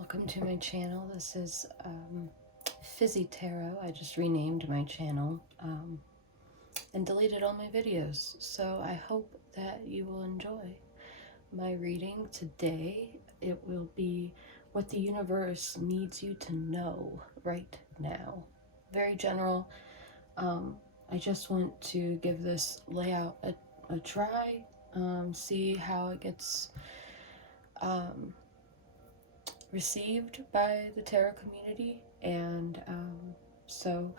Welcome to my channel. This is Fizzy Tarot. I just renamed my channel and deleted all my videos, so I hope that you will enjoy my reading today. It will be what the universe needs you to know right now. Very general. I just want to give this layout a try, see how it gets received by the tarot community, and so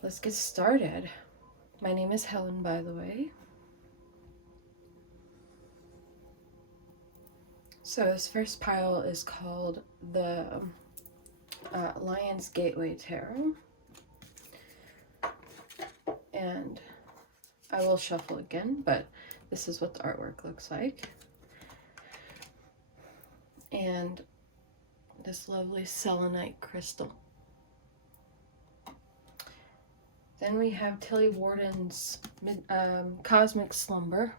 let's get started. My name is Helen, by the way. So this first pile is called the Lion's Gateway Tarot, and I will shuffle again, but this is what the artwork looks like. And this lovely selenite crystal. Then we have Tilly Warden's Cosmic Slumber.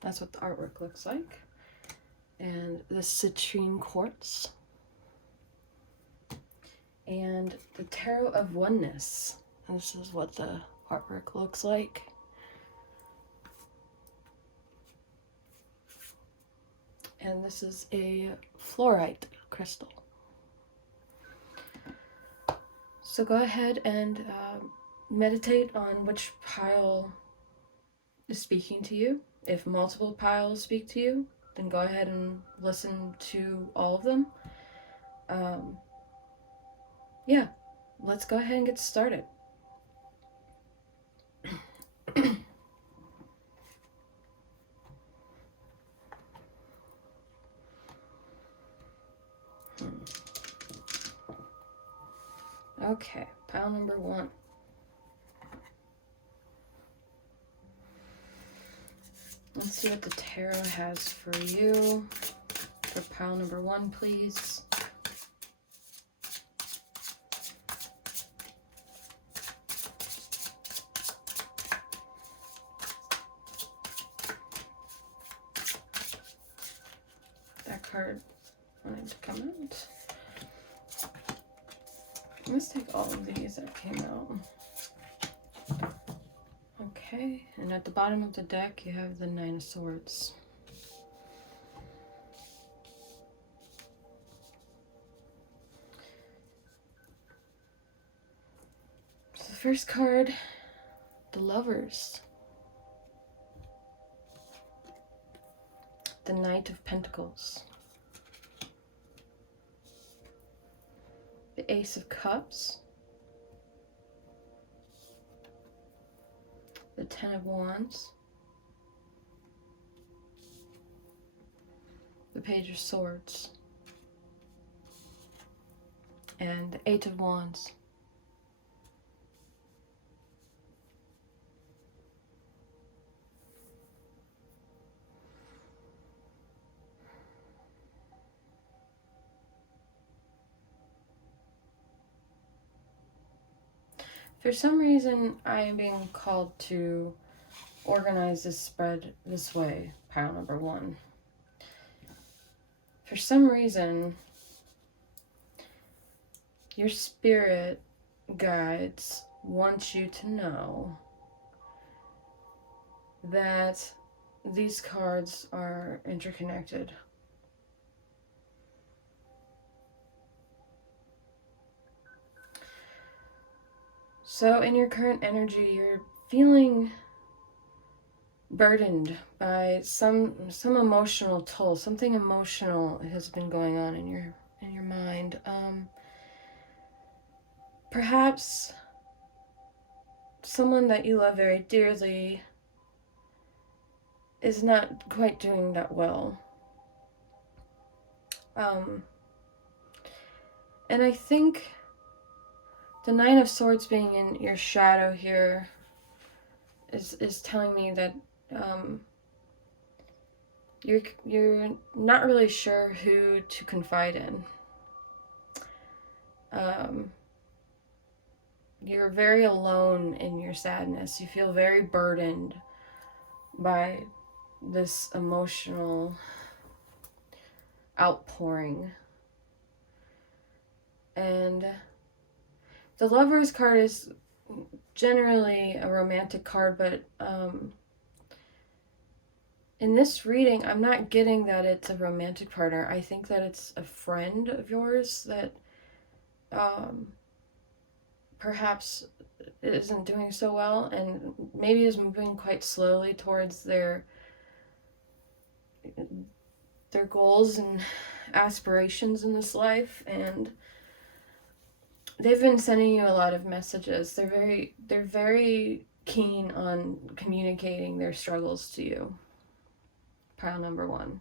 That's what the artwork looks like. And the citrine quartz. And the Tarot of Oneness. And this is what the artwork looks like. And this is a fluorite crystal. So go ahead and meditate on which pile is speaking to you. If multiple piles speak to you, then go ahead and listen to all of them. Yeah, let's go ahead and get started. Okay, pile number 1. Let's see what the tarot has for you for pile number 1, please. That card wanted to come out. Let's take all of these that came out. Okay, and at the bottom of the deck you have the 9 of Swords. So the first card, the Lovers. The Knight of Pentacles. The Ace of Cups. The 10 of Wands. The Page of Swords. And the 8 of Wands. For some reason, I am being called to organize this spread this way, pile number 1. For some reason, your spirit guides want you to know that these cards are interconnected. So in your current energy, you're feeling burdened by some emotional toll. Something emotional has been going on in your mind. Perhaps someone that you love very dearly is not quite doing that well. And I think the 9 of Swords being in your shadow here is telling me that you're not really sure who to confide in. You're very alone in your sadness. You feel very burdened by this emotional outpouring. And the Lovers card is generally a romantic card, but in this reading, I'm not getting that it's a romantic partner. I think that it's a friend of yours that perhaps isn't doing so well and maybe is moving quite slowly towards their goals and aspirations in this life, and they've been sending you a lot of messages. They're very keen on communicating their struggles to you. Pile number 1.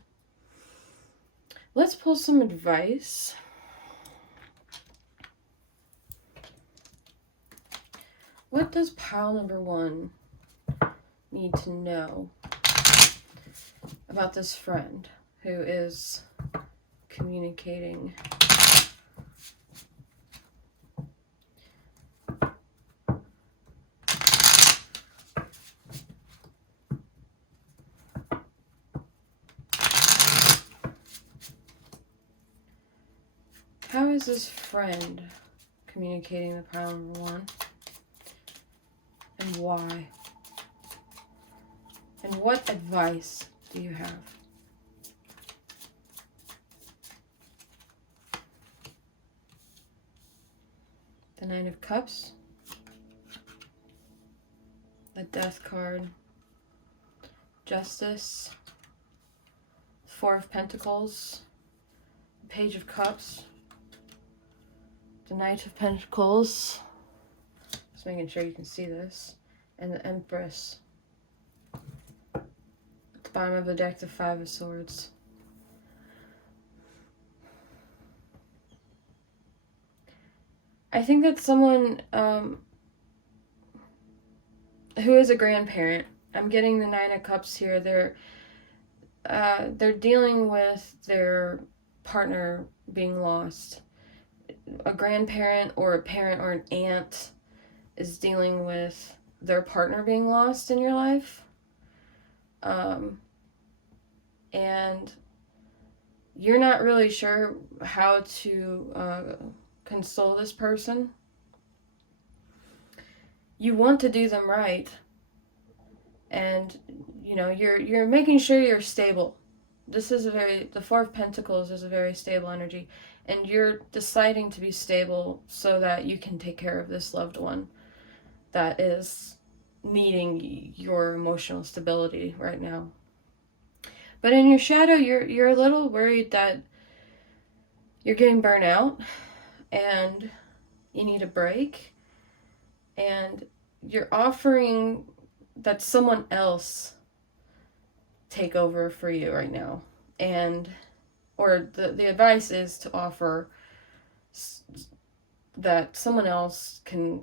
Let's pull some advice. What does pile number 1 need to know about this friend who is communicating? How is this friend communicating the pile number 1? And why? And what advice do you have? The Nine of Cups, the Death card, Justice, Four of Pentacles, Page of Cups, the Knight of Pentacles, just making sure you can see this, and the Empress. At the bottom of the deck, the Five of Swords. I think that someone who is a grandparent, I'm getting the Nine of Cups here, they're dealing with their partner being lost. A grandparent or a parent or an aunt is dealing with their partner being lost in your life. And you're not really sure how to console this person. You want to do them right, and you know you're making sure you're stable. This is the Four of Pentacles is a very stable energy, and you're deciding to be stable so that you can take care of this loved one that is needing your emotional stability right now. But in your shadow, you're a little worried that you're getting burnt out and you need a break, and you're offering that someone else take over for you right now. And or the advice is to offer that someone else can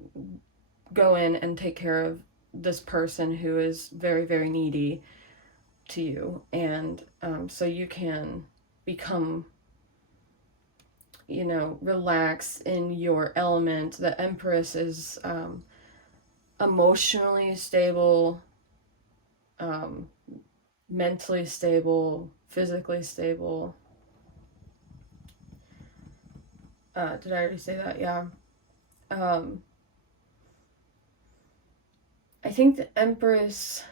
go in and take care of this person who is very, very needy to you, and so you can become, relax in your element. The Empress is emotionally stable, mentally stable, physically stable. Did I already say that? Yeah. I think the Empress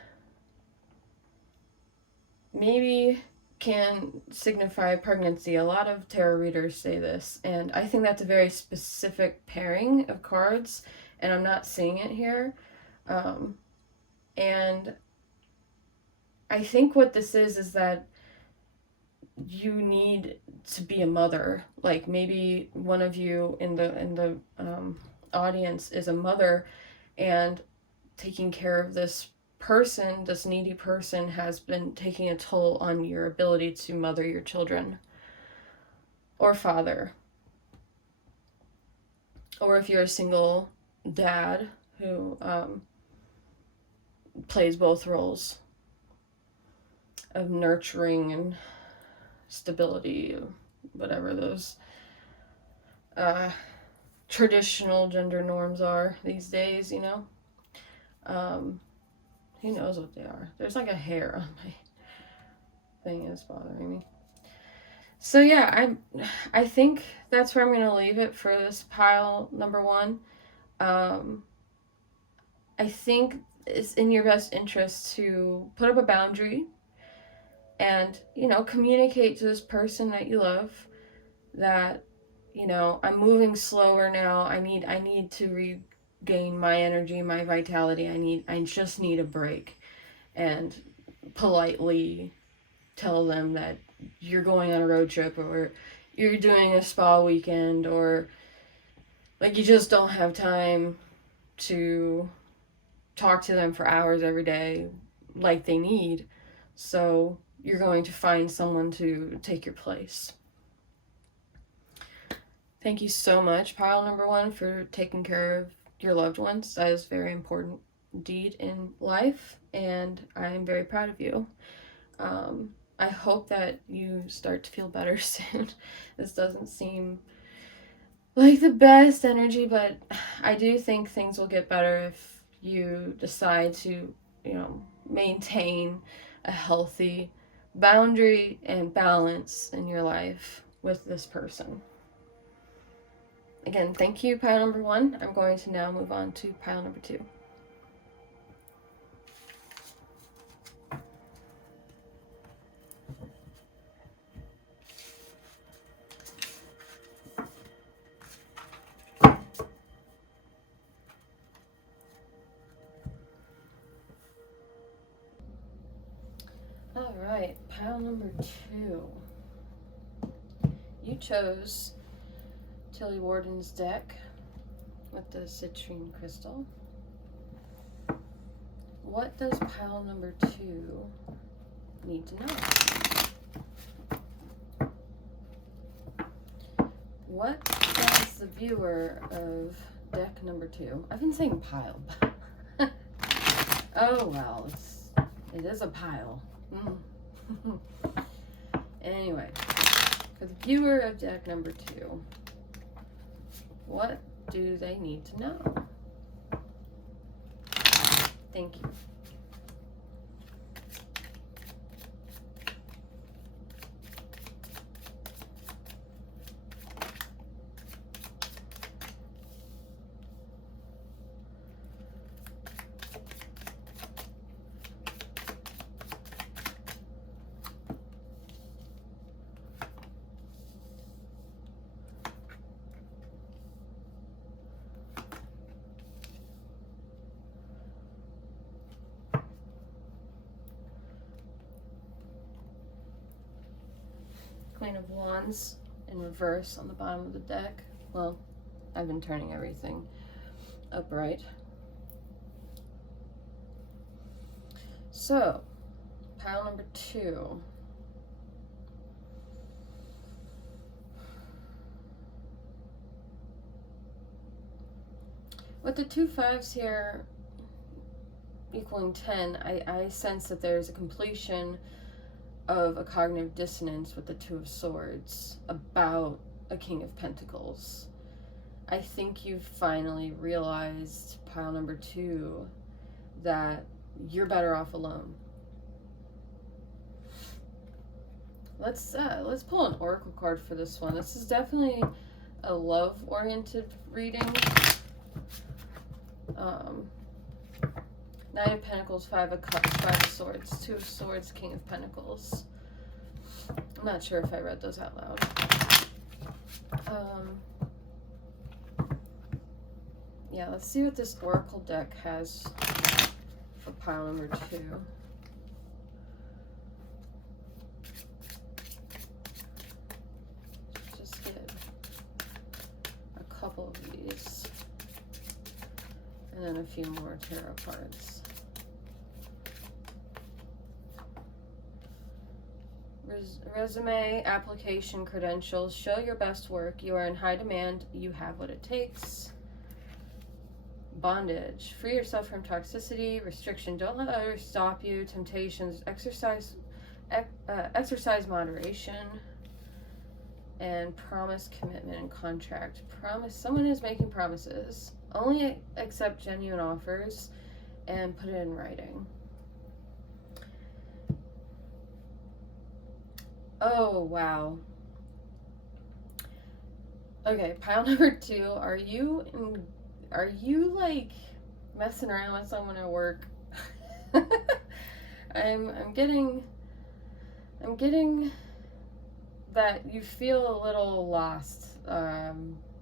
maybe can signify pregnancy. A lot of tarot readers say this, and I think that's a very specific pairing of cards, and I'm not seeing it here. And I think what this is that you need to be a mother. Like maybe one of you in the audience is a mother, and taking care of this person, this needy person, has been taking a toll on your ability to mother your children, or father. Or if you're a single dad who plays both roles of nurturing and stability, whatever those traditional gender norms are these days, Who knows what they are? There's like a hair on my thing, it's bothering me. So yeah, I think that's where I'm gonna leave it for this pile number one. I think it's in your best interest to put up a boundary and, communicate to this person that you love that, I'm moving slower now. I need to regain my energy, my vitality. I just need a break. And politely tell them that you're going on a road trip, or you're doing a spa weekend, or like you just don't have time to talk to them for hours every day like they need. So you're going to find someone to take your place. Thank you so much, pile number one, for taking care of your loved ones. That is a very important deed in life, and I am very proud of you. I hope that you start to feel better soon. This doesn't seem like the best energy, but I do think things will get better if you decide to, maintain a healthy boundary and balance in your life with this person. Again, thank you, pile number one. I'm going to now move on to pile number two. All right, pile number two. You chose Tilly Warden's deck with the citrine crystal. What does pile number two need to know? What does the viewer of deck number two? I've been saying pile. Oh well, it is a pile. Anyway, for the viewer of deck number two, what do they need to know? Thank you. Queen of Wands in reverse on the bottom of the deck. Well, I've been turning everything upright. So, pile number two. With the 2 5s here equaling 10, I sense that there's a completion of a cognitive dissonance with the 2 of Swords about a King of Pentacles. I think you've finally realized, pile number two, that you're better off alone. Let's pull an oracle card for this one. This is definitely a love-oriented reading. Knight of Pentacles, 5 of Cups, 5 of Swords, 2 of Swords, King of Pentacles. I'm not sure if I read those out loud. Yeah, let's see what this oracle deck has for pile number two. Just get a couple of these, and then a few more tarot cards. Resume, application, credentials. Show your best work. You are in high demand. You have what it takes. Bondage. Free yourself from toxicity, restriction. Don't let others stop you. Temptations. Exercise moderation. And promise, commitment, and contract. Promise. Someone is making promises. Only accept genuine offers and put it in writing. Oh, wow. Okay, pile number 2. Are you like messing around with someone at work? I'm getting that you feel a little lost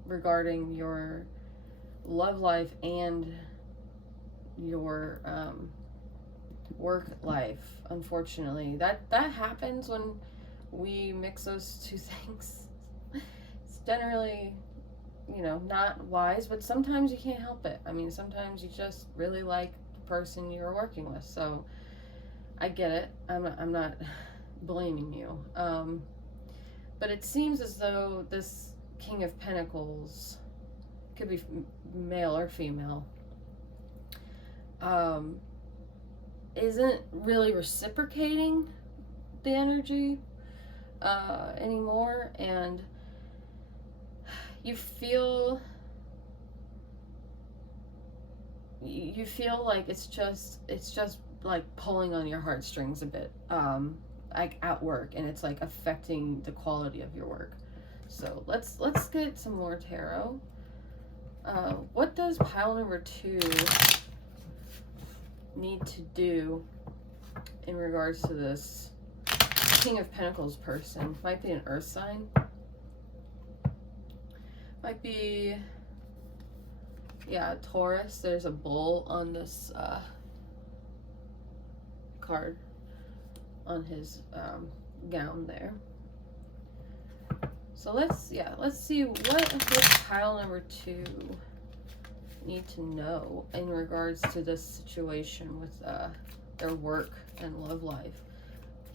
regarding your love life and your work life. Unfortunately, that happens when we mix those two things. It's generally, not wise, but sometimes you can't help it. I mean, sometimes you just really like the person you're working with. So I get it. I'm not blaming you. But it seems as though this King of Pentacles could be male or female. Isn't really reciprocating the energy anymore, and you feel like it's just like pulling on your heartstrings a bit, like at work, and it's like affecting the quality of your work. So let's get some more tarot. What does pile number 2 need to do in regards to this King of Pentacles person? Might be an earth sign. Might be, yeah, Taurus. There's a bull on this card on his gown there. So let's see what pile number 2 need to know in regards to this situation with their work and love life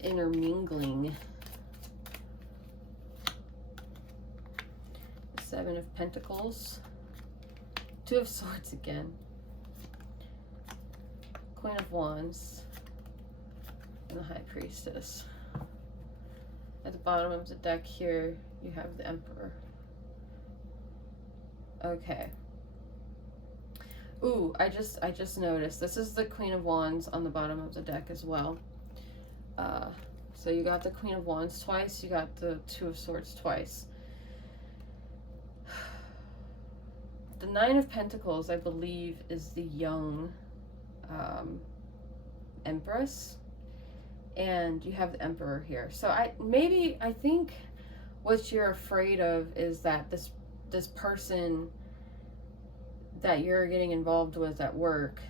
intermingling. 7 of Pentacles, 2 of Swords again, Queen of Wands, and the High Priestess. At the bottom of the deck here, you have the Emperor. Okay. Ooh, I just noticed this is the Queen of Wands on the bottom of the deck as well. So you got the Queen of Wands twice, you got the 2 of Swords twice. The 9 of Pentacles, I believe, is the young Empress, and you have the Emperor here. So I think what you're afraid of is that this person that you're getting involved with at work,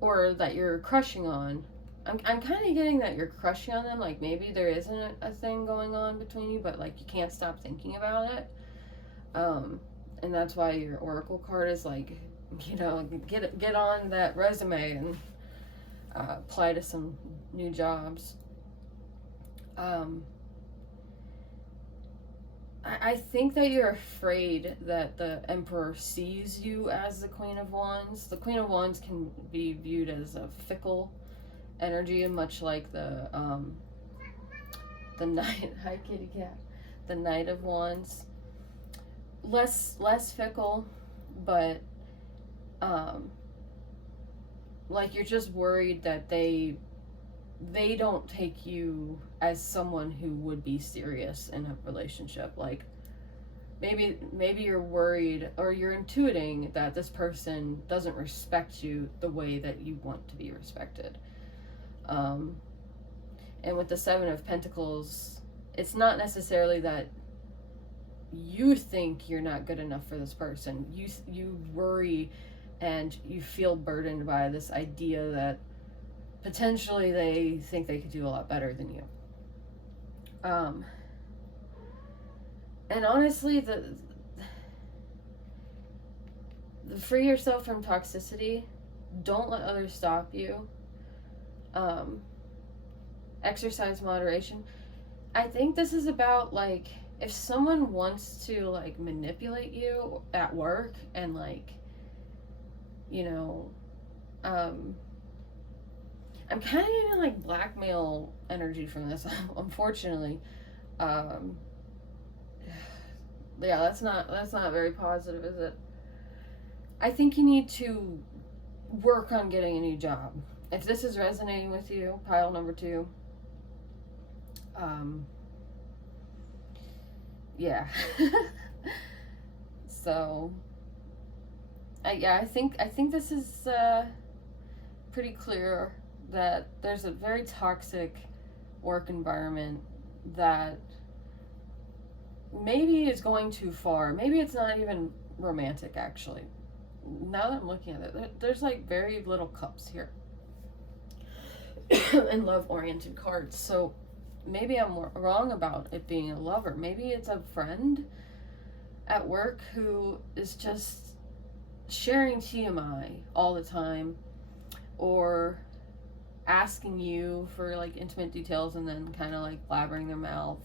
or that you're crushing on, I'm kind of getting that you're crushing on them. Like maybe there isn't a thing going on between you, but like you can't stop thinking about it. And that's why your Oracle card is like, get on that resume and apply to some new jobs. I think that you're afraid that the Emperor sees you as the Queen of Wands. The Queen of Wands can be viewed as a fickle energy, much like the Knight. Hi, kitty cat. The Knight of Wands. Less fickle, but like you're just worried that they don't take you as someone who would be serious in a relationship. Like maybe you're worried, or you're intuiting that this person doesn't respect you the way that you want to be respected. And with the 7 of Pentacles, it's not necessarily that you think you're not good enough for this person. You worry and you feel burdened by this idea that potentially they think they could do a lot better than you. And honestly, the free yourself from toxicity. Don't let others stop you. Exercise moderation. I think this is about, like, if someone wants to, like, manipulate you at work and, like, I'm kind of getting, like, blackmail energy from this, unfortunately. Yeah, that's not very positive, is it? I think you need to work on getting a new job. If this is resonating with you, pile number 2, yeah. So, I think this is pretty clear that there's a very toxic work environment that maybe is going too far. Maybe it's not even romantic, actually. Now that I'm looking at it, there's like very little cups here and love-oriented cards. So maybe I'm wrong about it being a lover. Maybe it's a friend at work who is just sharing TMI all the time, or asking you for like intimate details and then kind of like blabbering their mouth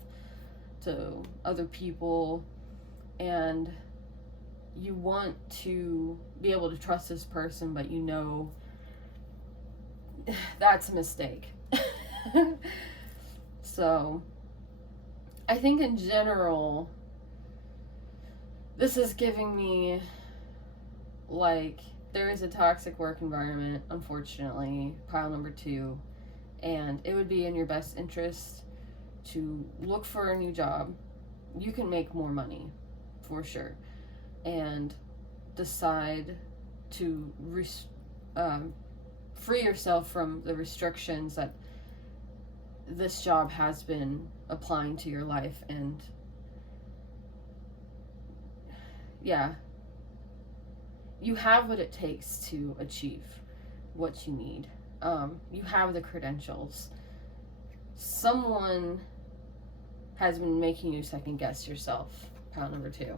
to other people, and you want to be able to trust this person, but you know that's a mistake. So I think in general this is giving me like there is a toxic work environment, unfortunately, pile number 2, and it would be in your best interest to look for a new job. You can make more money for sure, and decide to free yourself from the restrictions that this job has been applying to your life. And yeah, you have what it takes to achieve what you need. You have the credentials. Someone has been making you second guess yourself. Pile number 2.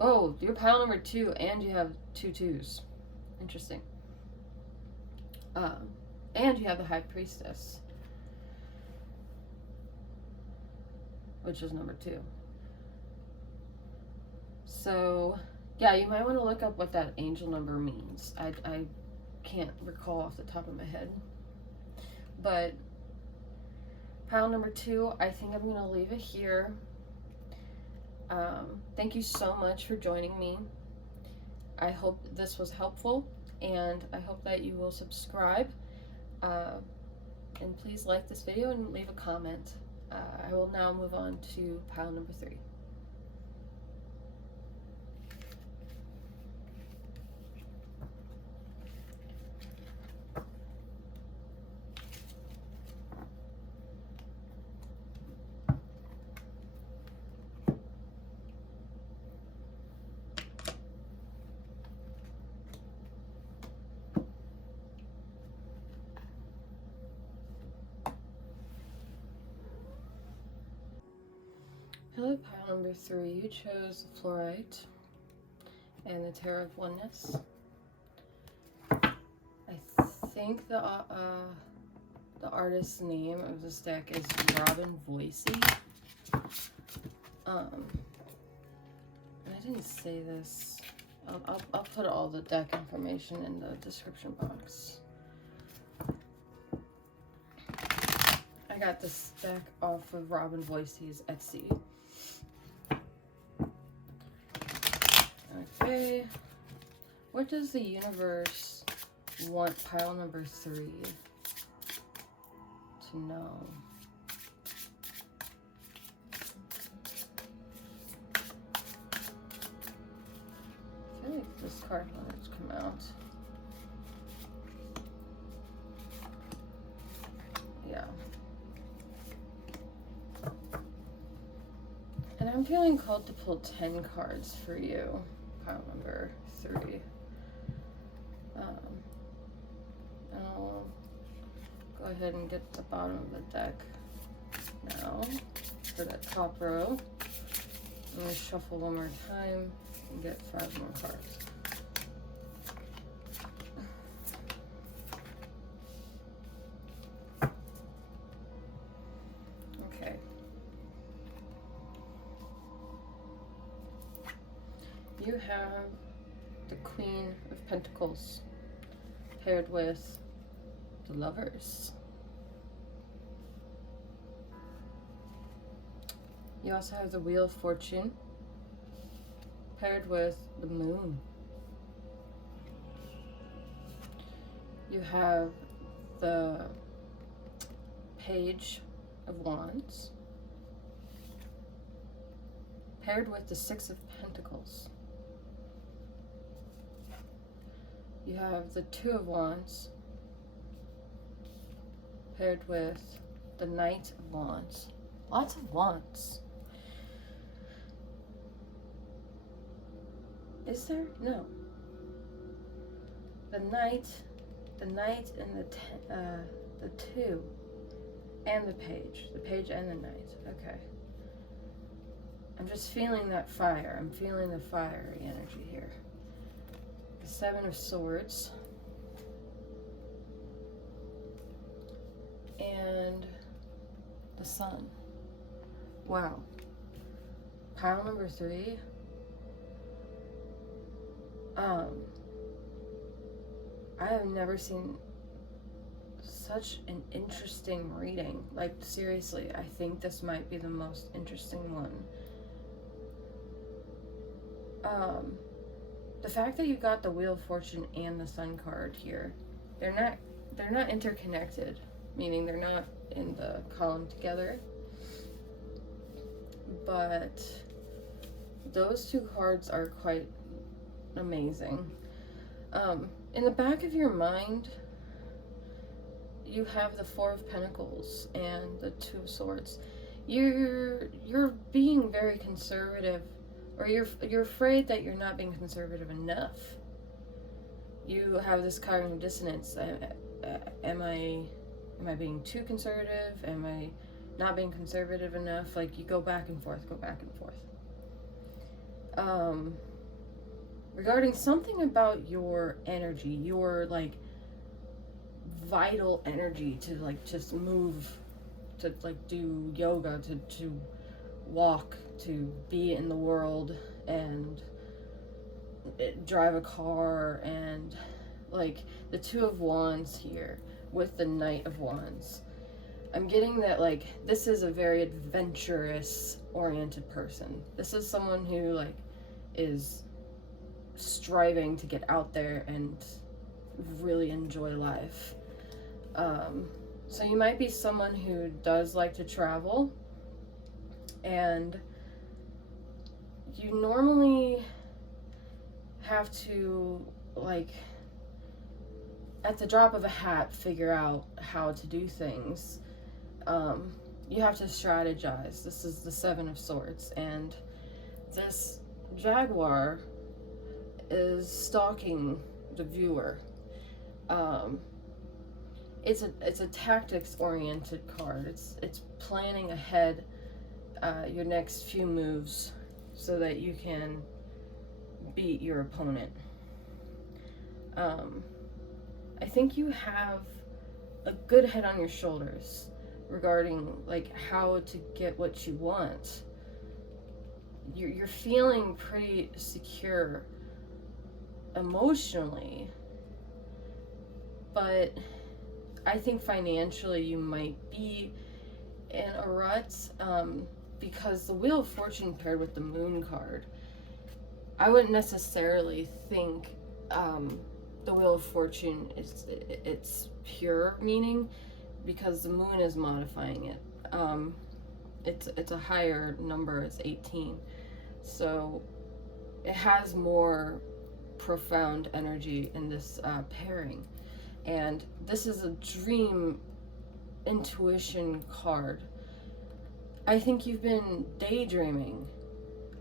Oh, you're pile number 2 and you have 2 2s. Interesting. And you have the High Priestess, which is number 2. So yeah, you might want to look up what that angel number means. I can't recall off the top of my head. But pile number 2, I think I'm going to leave it here. Thank you so much for joining me. I hope this was helpful, and I hope that you will subscribe. And please like this video and leave a comment. I will now move on to pile number 3. Hello, pile number 3. You chose the Fluorite and the Tarot of Oneness. I think the artist's name of this deck is Robin Voicey. I didn't say this. I'll put all the deck information in the description box. I got this deck off of Robin Voicey's Etsy. Okay, what does the universe want pile number 3 to know? I feel like this card wanted to come out. Yeah. And I'm feeling called to pull 10 cards for you. Pile number 3. I'll go ahead and get the bottom of the deck now for that top row. I'm going to shuffle one more time and get 5 more cards. Okay. You have the Queen of Pentacles paired with the Lovers. You also have the Wheel of Fortune paired with the Moon. You have the Page of Wands paired with the Six of Pentacles. You have the Two of Wands paired with the Knight of Wands. Lots of wands. Is there? No. The Knight, and the Two, and the Page and the Knight. Okay. I'm just feeling that fire. I'm feeling the fiery energy here. The Seven of Swords. And the Sun. Wow. Pile number 3. I have never seen such an interesting reading. Like, seriously, I think this might be the most interesting one. The fact that you got the Wheel of Fortune and the Sun card here, they're not interconnected, meaning they're not in the column together. But those two cards are quite amazing. In the back of your mind, you have the Four of Pentacles and the Two of Swords. You're being very conservative, or you're afraid that you're not being conservative enough. You have this cognitive dissonance. Am I being too conservative? Am I not being conservative enough? Like, you go back and forth. Regarding something about your energy, your like vital energy to like just move, to like do yoga, to walk, to be in the world, and drive a car, and like the Two of Wands here with the Knight of Wands. I'm getting that like this is a very adventurous oriented person. This is someone who like is striving to get out there and really enjoy life. So you might be someone who does like to travel, and you normally have to, like, at the drop of a hat, figure out how to do things. You have to strategize. This is the Seven of Swords, and this jaguar is stalking the viewer. It's a tactics oriented card. It's planning ahead your next few moves so that you can beat your opponent. I think you have a good head on your shoulders regarding like how to get what you want. You're feeling pretty secure emotionally, but I think financially you might be in a rut, because the Wheel of Fortune paired with the Moon card, I wouldn't necessarily think the Wheel of Fortune is its pure meaning, because the Moon is modifying it. It's a higher number, it's 18, so it has more profound energy in this pairing. And this is a dream intuition card. I think you've been daydreaming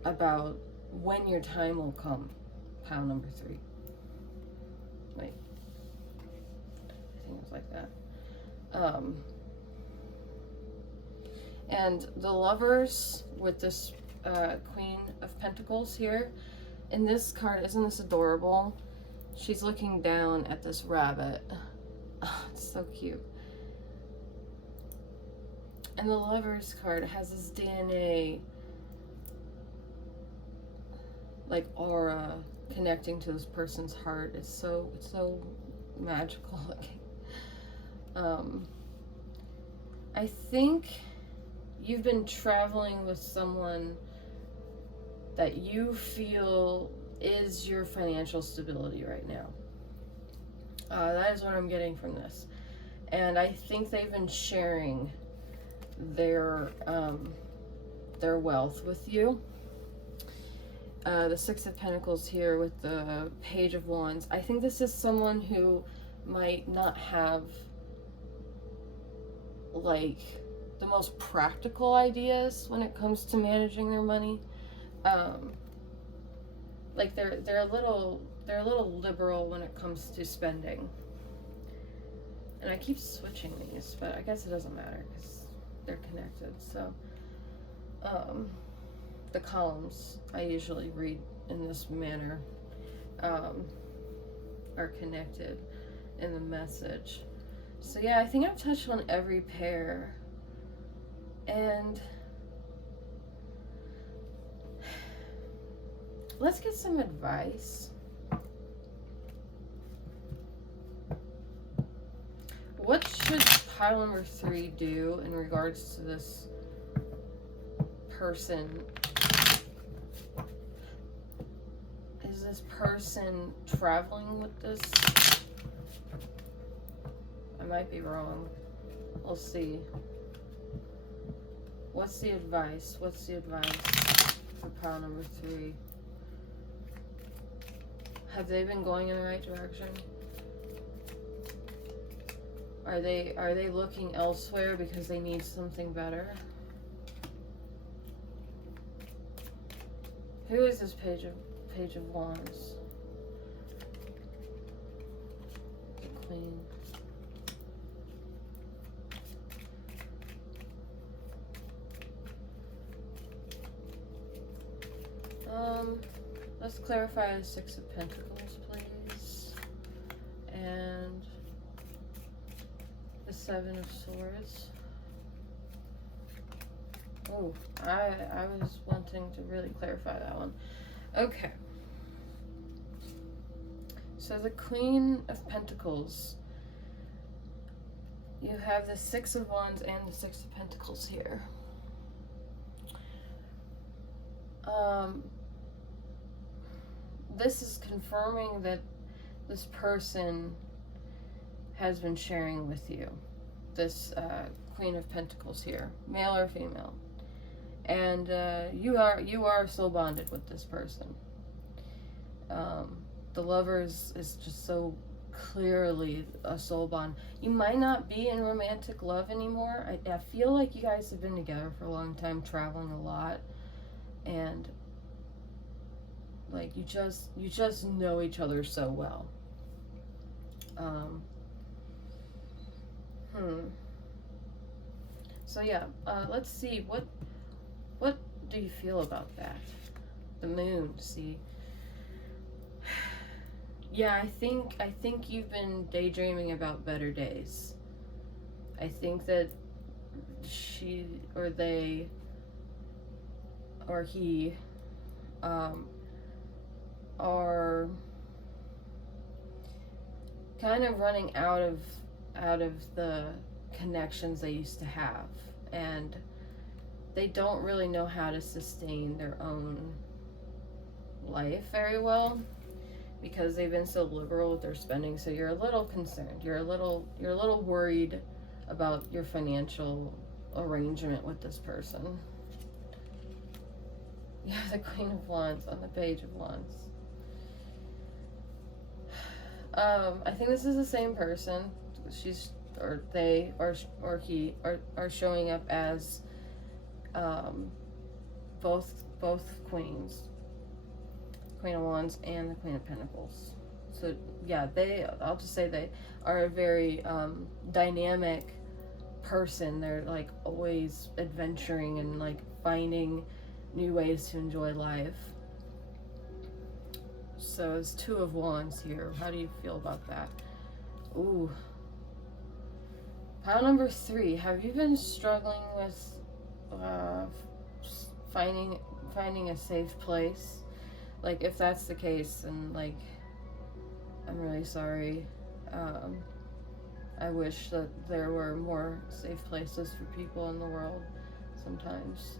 about when your time will come. Pile number 3. Wait, I think it was like that. And the Lovers with this Queen of Pentacles here. In this card, isn't this adorable? She's looking down at this rabbit. Oh, it's so cute. And the Lovers card has this DNA like aura connecting to this person's heart. It's so magical looking. I think you've been traveling with someone that you feel is your financial stability right now. That is what I'm getting from this. And I think they've been sharing their wealth with you. the Six of Pentacles here with the Page of Wands. I think this is someone who might not have, like, the most practical ideas when it comes to managing their money. Like they're a little liberal when it comes to spending. And I keep switching these, but I guess it doesn't matter because they're connected. So, the columns I usually read in this manner are connected in the message. So yeah, I think I've touched on every pair. And let's get some advice. What should pile number 3 do in regards to this person? Is this person traveling with this? I might be wrong. We'll see. What's the advice? What's the advice for pile number 3? Have they been going in the right direction? Are they looking elsewhere because they need something better? Who is this Page of Wands? The Queen. Let's clarify the Six of Pentacles, please. And the Seven of Swords. Oh, I was wanting to really clarify that one. Okay. So the Queen of Pentacles. You have the Six of Wands and the Six of Pentacles here. This is confirming that this person has been sharing with you. This Queen of Pentacles here, male or female, and you are soul bonded with this person. The Lovers is just so clearly a soul bond. You might not be in romantic love anymore. I feel like you guys have been together for a long time, traveling a lot, and like you just know each other so well. So yeah, let's see, what do you feel about that? The Moon, see. Yeah, I think you've been daydreaming about better days. I think that she or they or he are kind of running out of the connections they used to have, and they don't really know how to sustain their own life very well because they've been so liberal with their spending. So you're a little concerned, you're a little worried about your financial arrangement with this person. Yeah, the Queen of Wands on the Page of Wands. I think this is the same person. She's or they or he are showing up as both queens, Queen of Wands and the Queen of Pentacles. So yeah, I'll just say they are a very dynamic person. They're like always adventuring and like finding new ways to enjoy life. So it's Two of Wands here. How do you feel about that? Ooh. Pile number 3. Have you been struggling with finding a safe place? Like, if that's the case, then like, I'm really sorry. I wish that there were more safe places for people in the world sometimes.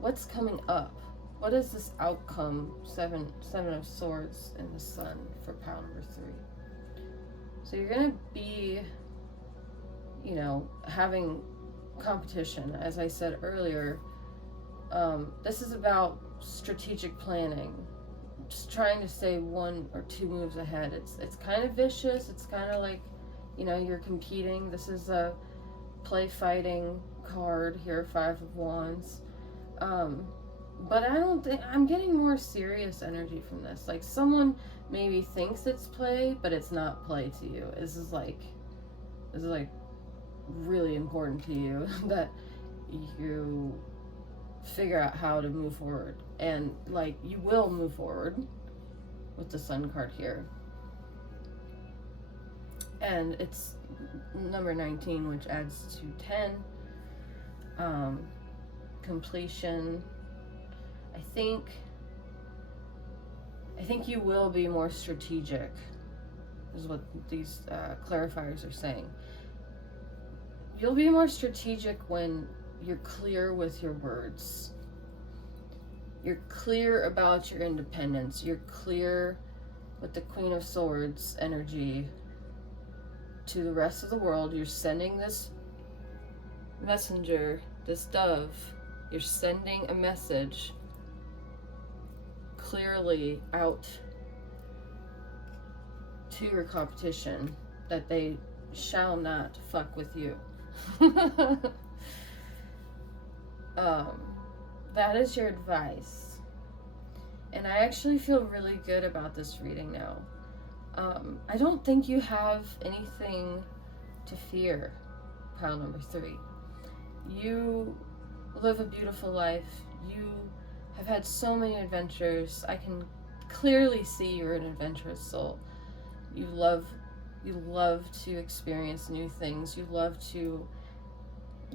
What's coming up? What is this outcome? Seven of Swords and the Sun for pile number 3. So you're gonna be, having competition, as I said earlier. This is about strategic planning, just trying to stay 1 or 2 moves ahead. It's kind of vicious. It's kind of like, you know, you're competing. This is a play fighting card here, 5 of Wands. But I don't think, I'm getting more serious energy from this. Like, someone maybe thinks it's play, but it's not play to you. This is like really important to you that you figure out how to move forward. And like, you will move forward with the Sun card here. And it's number 19, which adds to 10. Completion. I think you will be more strategic, is what these clarifiers are saying. You'll be more strategic when you're clear with your words. You're clear about your independence. You're clear with the Queen of Swords energy to the rest of the world. You're sending this messenger, this dove, you're sending a message clearly out to your competition that they shall not fuck with you. That is your advice. And I actually feel really good about this reading now. I don't think you have anything to fear, pile number 3. You live a beautiful life. You have had so many adventures. I can clearly see you're an adventurous soul. You love to experience new things. You love to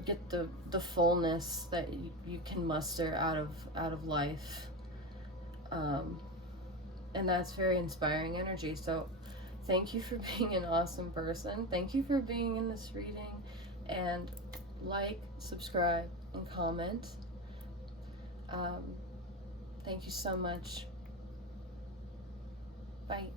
get the fullness that you can muster out of life. And that's very inspiring energy. So thank you for being an awesome person. Thank you for being in this reading. And like, subscribe, and comment. Thank you so much. Bye.